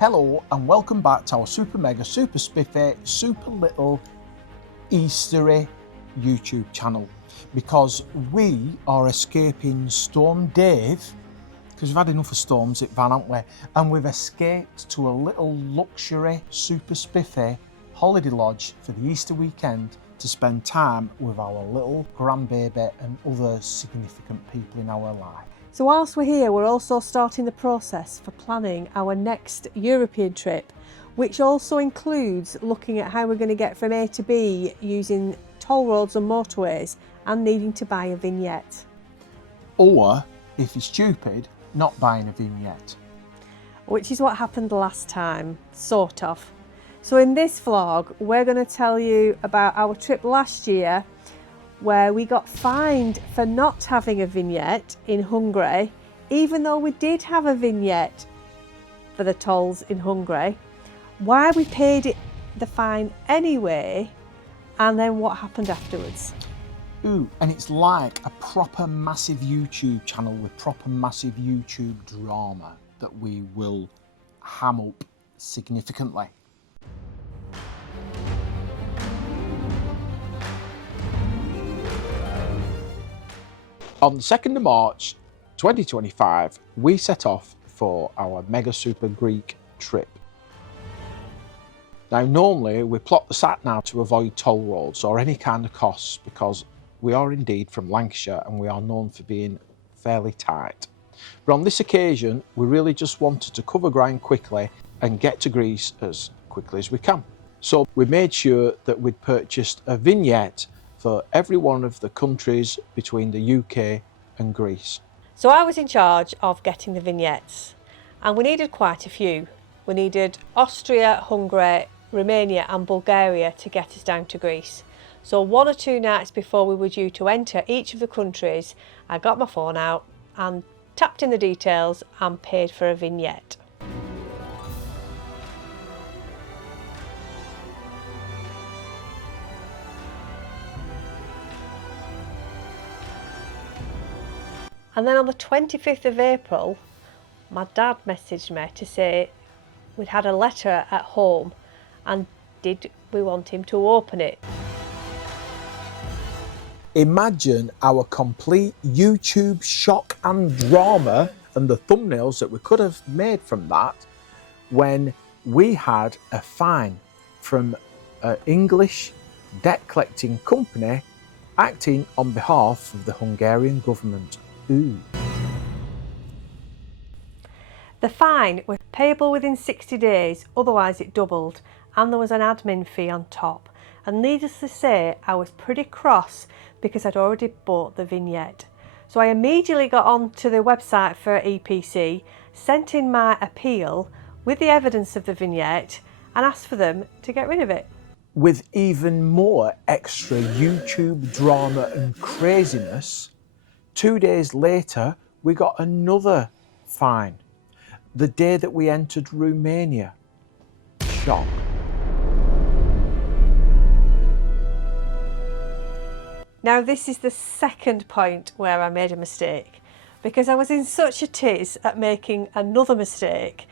Hello and welcome back to our super mega, super spiffy, super little Eastery YouTube channel, because we are escaping Storm Dave, because we've had enough of storms at Van, haven't we? And we've escaped to a little luxury, super spiffy holiday lodge for the Easter weekend to spend time with our little grandbaby and other significant people in our life. So whilst we're here, we're also starting the process for planning our next European trip, which also includes looking at how we're going to get from A to B using toll roads and motorways and needing to buy a vignette. Or, if you're stupid, not buying a vignette. Which is what happened last time, sort of. So in this vlog, we're going to tell you about our trip last year, where we got fined for not having a vignette in Hungary, even though we did have a vignette for the tolls in Hungary, why we paid the fine anyway, and then what happened afterwards. Ooh, and it's like a proper massive YouTube channel with proper massive YouTube drama that we will ham up significantly. On the 2nd of March 2025, we set off for our mega super Greek trip. Now, normally we plot the sat nav to avoid toll roads or any kind of costs, because we are indeed from Lancashire and we are known for being fairly tight. But on this occasion, we really just wanted to cover ground quickly and get to Greece as quickly as we can. So we made sure that we'd purchased a vignette for every one of the countries between the UK and Greece. So I was in charge of getting the vignettes, and we needed quite a few. We needed Austria, Hungary, Romania and Bulgaria to get us down to Greece. So 1 or 2 nights before we were due to enter each of the countries, I got my phone out and tapped in the details and paid for a vignette. And then on the 25th of April, my dad messaged me to say we'd had a letter at home and did we want him to open it. Imagine our complete YouTube shock and drama and the thumbnails that we could have made from that when we had a fine from an English debt collecting company acting on behalf of the Hungarian government. Ooh. The fine was payable within 60 days, otherwise it doubled, and there was an admin fee on top. And needless to say, I was pretty cross because I'd already bought the vignette. So I immediately got onto the website for EPC, sent in my appeal with the evidence of the vignette and asked for them to get rid of it. With even more extra YouTube drama and craziness, 2 days later, we got another fine. The day that we entered Romania. Shock. Now this is the second point where I made a mistake, because I was in such a tiz at making another mistake,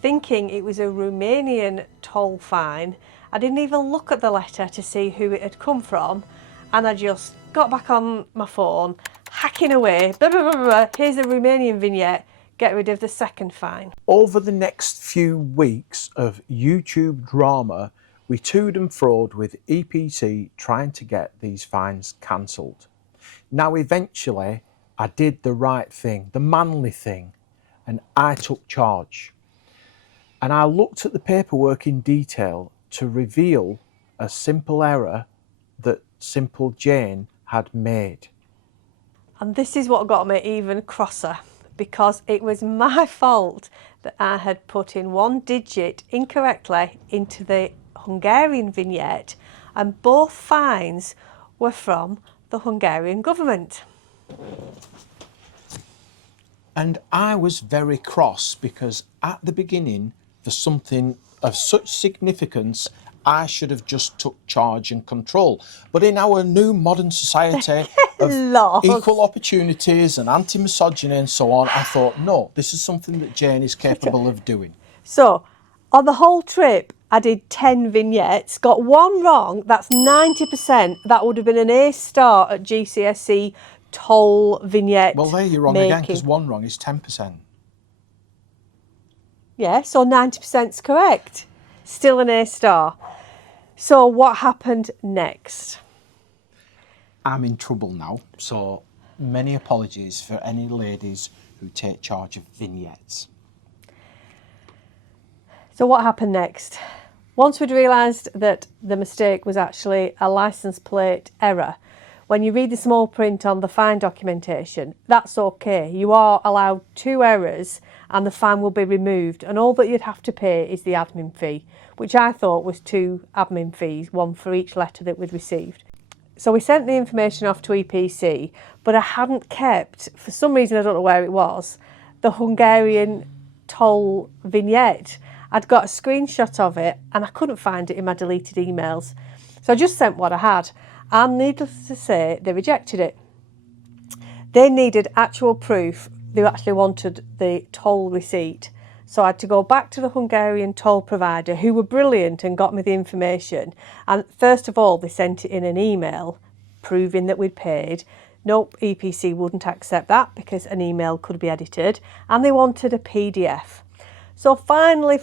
thinking it was a Romanian toll fine. I didn't even look at the letter to see who it had come from, and I just got back on my phone, hacking away, blah, blah, blah, blah. Here's a Romanian vignette, get rid of the second fine. Over the next few weeks of YouTube drama, we toed and froed with EPC trying to get these fines cancelled. Now eventually I did the right thing, the manly thing, and I took charge. And I looked at the paperwork in detail to reveal a simple error that Simple Jane had made. And this is what got me even crosser, because it was my fault that I had put in 1 digit incorrectly into the Hungarian vignette, and both fines were from the Hungarian government. And I was very cross because at the beginning, for something of such significance, I should have just took charge and control. But in our new modern society of equal opportunities and anti-misogyny and so on, I thought, no, this is something that Jane is capable of doing. So On the whole trip, I did 10 vignettes, got one wrong, that's 90%. That would have been an A star at GCSE toll vignette. Well, there you're wrong again, because one wrong is 10%. Yeah, so 90%'s correct. Still an A star. So what happened next? I'm in trouble now, so many apologies for any ladies who take charge of vignettes. So what happened next? Once we'd realised that the mistake was actually a licence plate error, when you read the small print on the fine documentation, that's okay. You are allowed 2 errors and the fine will be removed, and all that you'd have to pay is the admin fee, which I thought was 2 admin fees, one for each letter that we'd received. So we sent the information off to EPC, but I hadn't kept, for some reason I don't know where it was, the Hungarian toll vignette. I'd got a screenshot of it and I couldn't find it in my deleted emails. So I just sent what I had, and needless to say, they rejected it. They needed actual proof. They actually wanted the toll receipt. So I had to go back to the Hungarian toll provider, who were brilliant and got me the information. And first of all, they sent it in an email proving that we'd paid. Nope, EPC wouldn't accept that because an email could be edited, and they wanted a PDF. So finally,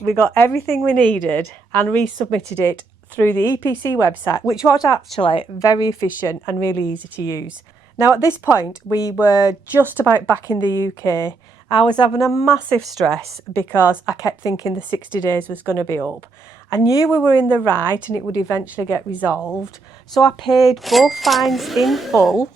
we got everything we needed and resubmitted it through the EPC website, which was actually very efficient and really easy to use. Now at this point, we were just about back in the UK. I was having a massive stress because I kept thinking the 60 days was going to be up. I knew we were in the right and it would eventually get resolved, so I paid both fines in full,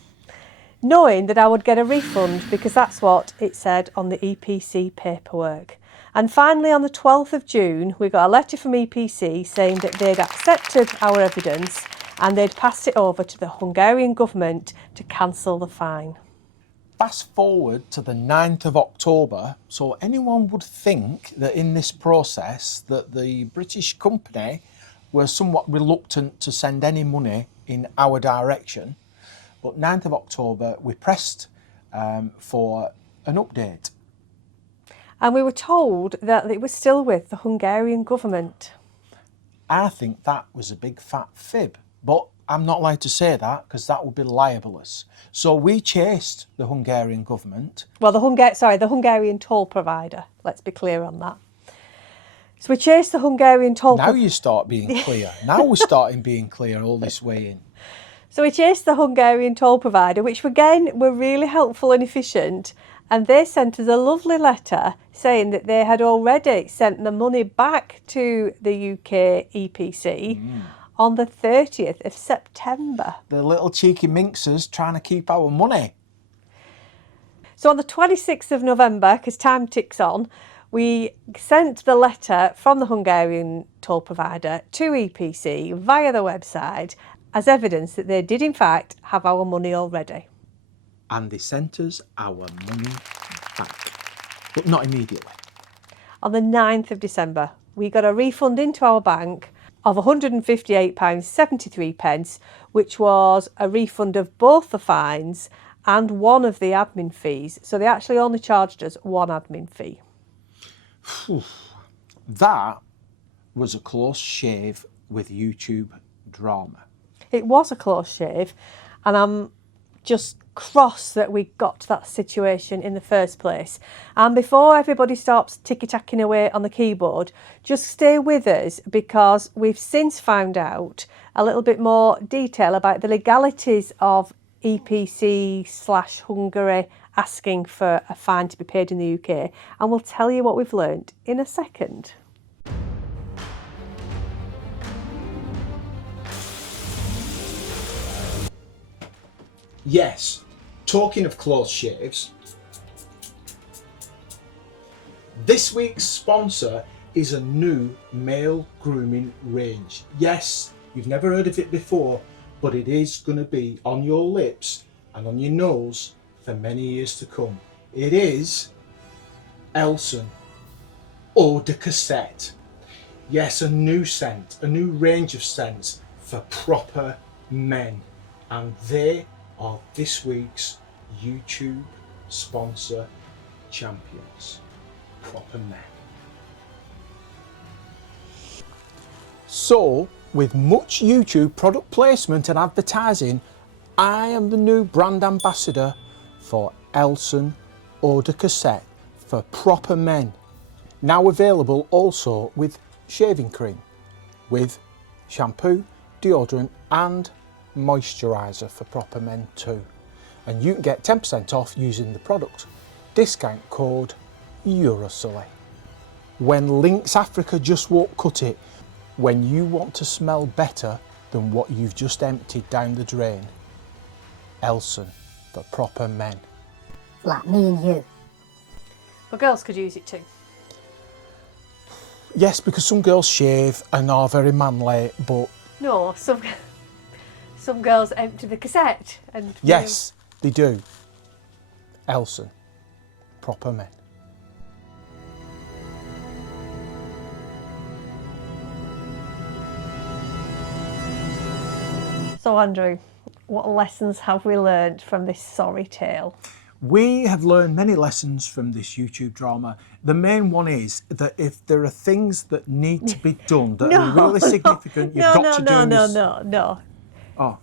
knowing that I would get a refund because that's what it said on the EPC paperwork. And finally, on the 12th of June, we got a letter from EPC saying that they'd accepted our evidence and they'd passed it over to the Hungarian government to cancel the fine. Fast forward to the 9th of October, so anyone would think that in this process that the British company were somewhat reluctant to send any money in our direction. But 9th of October, we pressed for an update. And we were told that it was still with the Hungarian government. I think that was a big fat fib, but I'm not allowed to say that because that would be libelous. So we chased the Hungarian government. Well, the Hungarian toll provider. Let's be clear on that. So we chased the Hungarian toll provider. Now you start being clear. Now we're starting being clear all this way in. So we chased the Hungarian toll provider, which again were really helpful and efficient, and they sent us a lovely letter saying that they had already sent the money back to the UK EPC on the 30th of September. The little cheeky minxers trying to keep our money. So on the 26th of November, because time ticks on, we sent the letter from the Hungarian toll provider to EPC via the website as evidence that they did in fact have our money already. And they sent us our money back, but not immediately. On the 9th of December, we got a refund into our bank of £158.73, which was a refund of both the fines and one of the admin fees. So they actually only charged us one admin fee. That was a close shave with YouTube drama. It was a close shave, and I'm just cross that we got to that situation in the first place. And before everybody stops ticky-tacking away on the keyboard, just stay with us because we've since found out a little bit more detail about the legalities of EPC/Hungary asking for a fine to be paid in the UK, and we'll tell you what we've learned in a second. Yes, talking of close shaves, this week's sponsor is a new male grooming range. Yes, you've never heard of it before, but it is going to be on your lips and on your nose for many years to come. It is Elson Eau de Cassette. Yes, a new scent, a new range of scents for proper men, and they are this week's YouTube sponsor champions. proper men. So, with much YouTube product placement and advertising, I am the new brand ambassador for Elson Eau de Cassette for proper men. Now available also with shaving cream, with shampoo, deodorant and moisturiser for proper men too. And you can get 10% off using the product discount code Eurosully. When Lynx Africa just won't cut it, when you want to smell better than what you've just emptied down the drain, Elson for proper men. Like me and you. But girls could use it too. Yes, because some girls shave and are very manly, but No, some girls empty the cassette and yes, they do. Elson, proper men. So Andrew, what lessons have we learned from this sorry tale? We have learned many lessons from this YouTube drama. The main one is that if there are things that need to be done that are really significant, you've got to do No. Oh,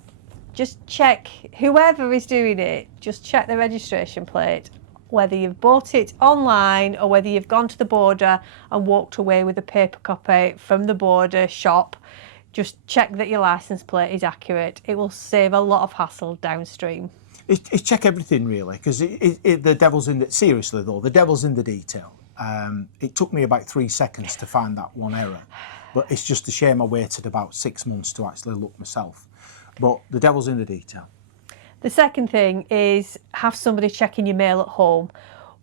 Just check, whoever is doing it, just check the registration plate, whether you've bought it online or whether you've gone to the border and walked away with a paper copy from the border shop. Just check that your licence plate is accurate. It will save a lot of hassle downstream. it's check everything really, because the devil's in the, seriously though, the devil's in the detail. It took me about 3 seconds to find that one error, but it's just a shame I waited about 6 months to actually look myself. But the devil's in the detail. The second thing is have somebody checking your mail at home.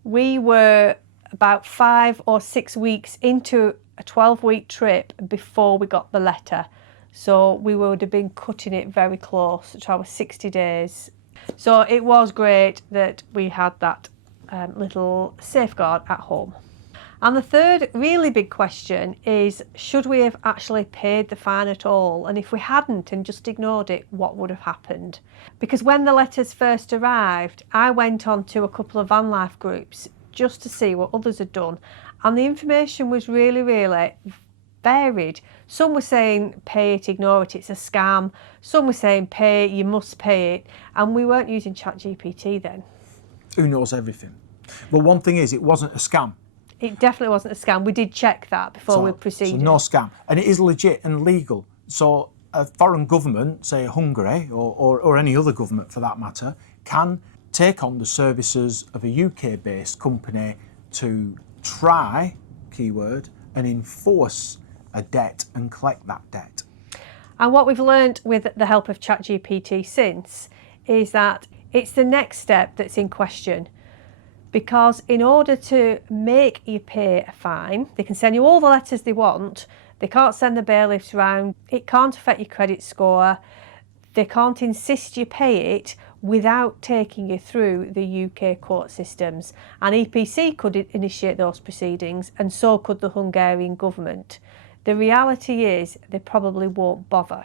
We were about 5 or 6 weeks into a 12-week trip before we got the letter. So we would have been cutting it very close to our 60 days. So it was great that we had that little safeguard at home. And the third really big question is, should we have actually paid the fine at all? And if we hadn't and just ignored it, what would have happened? Because when the letters first arrived, I went on to a couple of van life groups just to see what others had done. And the information was really, really varied. Some were saying, pay it, ignore it, it's a scam. Some were saying, pay it, you must pay it. And we weren't using ChatGPT then. Who knows everything? But one thing is, it wasn't a scam. It definitely wasn't a scam. We did check that before we proceeded. So no scam. And it is legit and legal. So a foreign government, say Hungary or any other government for that matter, can take on the services of a UK-based company to try, keyword, and enforce a debt and collect that debt. And what we've learned with the help of ChatGPT since is that it's the next step that's in question. Because in order to make you pay a fine, they can send you all the letters they want, they can't send the bailiffs round, it can't affect your credit score, they can't insist you pay it without taking you through the UK court systems. And EPC could initiate those proceedings, and so could the Hungarian government. The reality is they probably won't bother.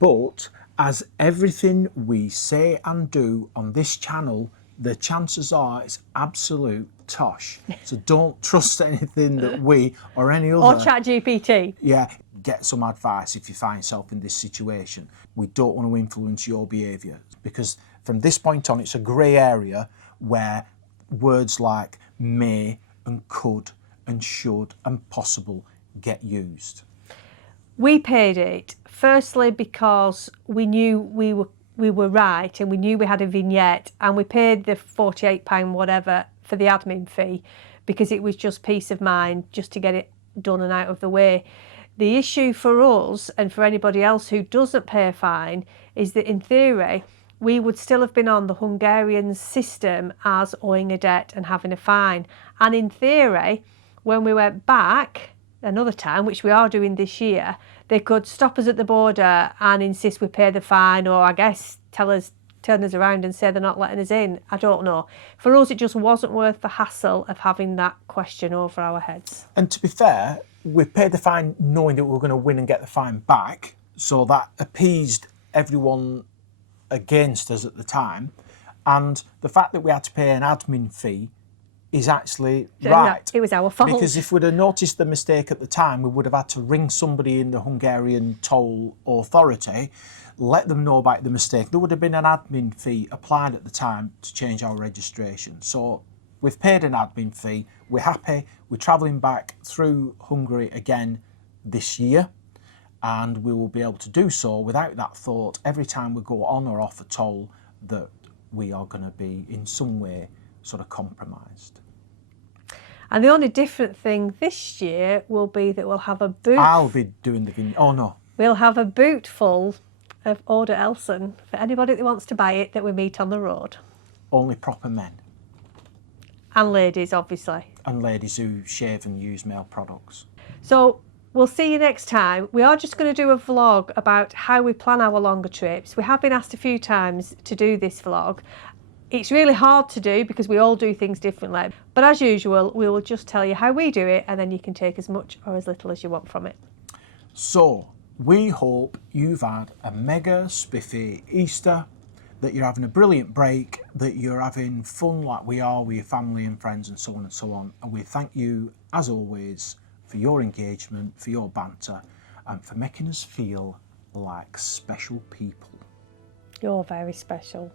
But as everything we say and do on this channel, the chances are it's absolute tosh. So don't trust anything that we or any other... Or ChatGPT. Yeah, get some advice if you find yourself in this situation. We don't want to influence your behaviour, because from this point on it's a grey area where words like may and could and should and possible get used. We paid it firstly because we knew we were right, and we knew we had a vignette, and we paid the £48 whatever for the admin fee because it was just peace of mind, just to get it done and out of the way. The issue for us and for anybody else who doesn't pay a fine is that in theory we would still have been on the Hungarian system as owing a debt and having a fine. And in theory, when we went back another time, which we are doing this year, they could stop us at the border and insist we pay the fine, or I guess turn us around and say they're not letting us in. I don't know. For us, it just wasn't worth the hassle of having that question over our heads. And to be fair, we paid the fine knowing that we were going to win and get the fine back, so that appeased everyone against us at the time. And the fact that we had to pay an admin fee is actually So right. it was our fault. Because if we'd have noticed the mistake at the time, we would have had to ring somebody in the Hungarian toll authority, let them know about the mistake. There would have been an admin fee applied at the time to change our registration. So we've paid an admin fee, we're happy, we're travelling back through Hungary again this year, and we will be able to do so without that thought every time we go on or off a toll that we are going to be in some way sort of compromised. And the only different thing this year will be that we'll have a boot. I'll be doing the vignette. Oh no. We'll have a boot full of Eau de Elson for anybody that wants to buy it that we meet on the road. Only proper men. And ladies, obviously. And ladies who shave and use male products. So we'll see you next time. We are just going to do a vlog about how we plan our longer trips. We have been asked a few times to do this vlog. It's really hard to do because we all do things differently. But as usual, we will just tell you how we do it, and then you can take as much or as little as you want from it. So we hope you've had a mega spiffy Easter, that you're having a brilliant break, that you're having fun like we are with your family and friends and so on and so on. And we thank you, as always, for your engagement, for your banter, and for making us feel like special people. You're very special.